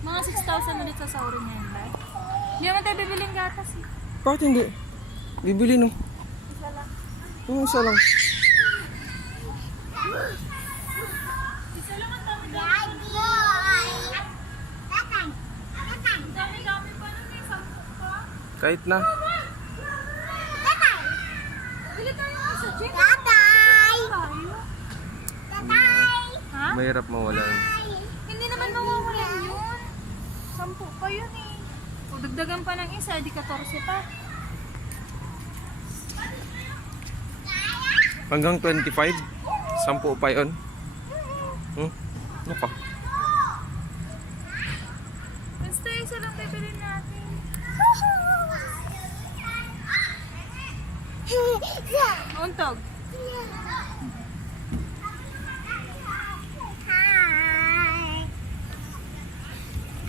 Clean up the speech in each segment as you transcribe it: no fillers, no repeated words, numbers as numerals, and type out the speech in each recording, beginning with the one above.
Mga 6,000 ulit sa saurin ngayon, ba? Hindi naman tayo bibiling gatas. Eh. Bakit hindi? Bibili no. Isa lang. Yung isa lang. Isa lang ang dami-dami. Ang dami-dami pa nun eh. 10 pa. Kahit na. Bili tayo ng isa, Jing. Ha? Mahirap mawala. Hindi naman mawawalan yun. 10 pa yun eh. O dagdagan pa ng isa, di 14 pa. Hanggang 25? 10 pa yun? Ano pa? Basta isa lang bibilin natin. Untog.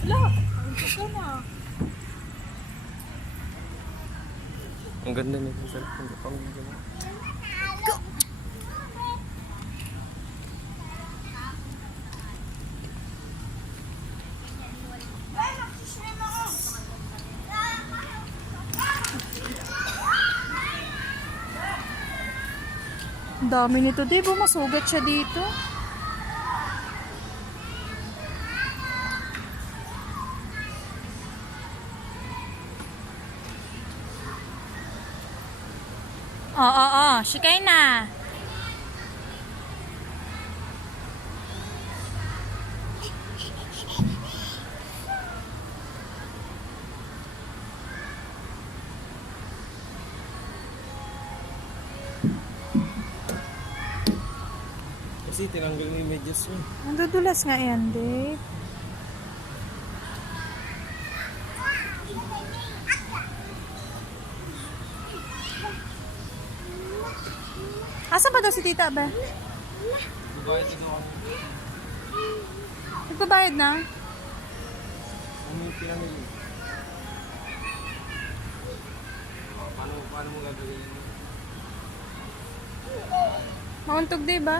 Wala. Untog ka na. Ang ganda nito sa cellphone ko. Pang ganda. Ang dami nito, di ba? Masugat siya dito. Oo, shikay na. Kasi tinanggal mo yung medyas niya. Nandudulas nga yan, Dave. Asa ba daw si tita, ba? Babayad ito ako. Nagbabayad na? Ano yung pinamili? Paano mo gagawin yun? Mauntog, Dave, ba?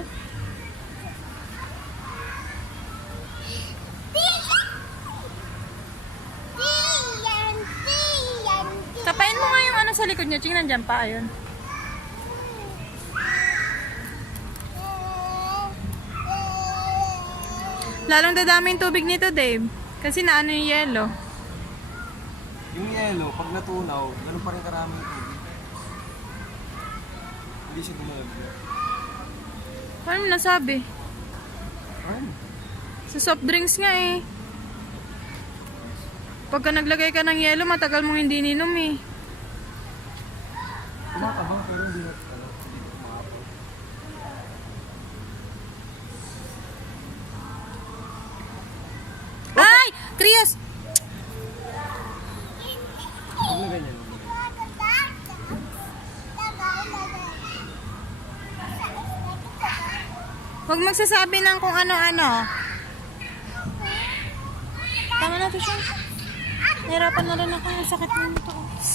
Tapain mo nga yung ano sa likod niya, Ching, nandyan pa, ayun. Lalong dadami yung tubig nito, Dave. Kasi naano yung yelo. Yung yellow, pag natunaw, ganun pa rin karami yung tubig. Hindi siya gumagawin. Paano mo nasabi? Ano? Sa soft drinks nga eh. Pagka naglagay ka ng yelo, matagal mong hindi ninom eh. Kumakabang pero hindi na kumakapaw. Ay! Krios! Huwag na ganyan. Huwag magsasabi ng kung ano-ano. Tama na to siya. Nahirapan na rin ako. Ang sakit na nito.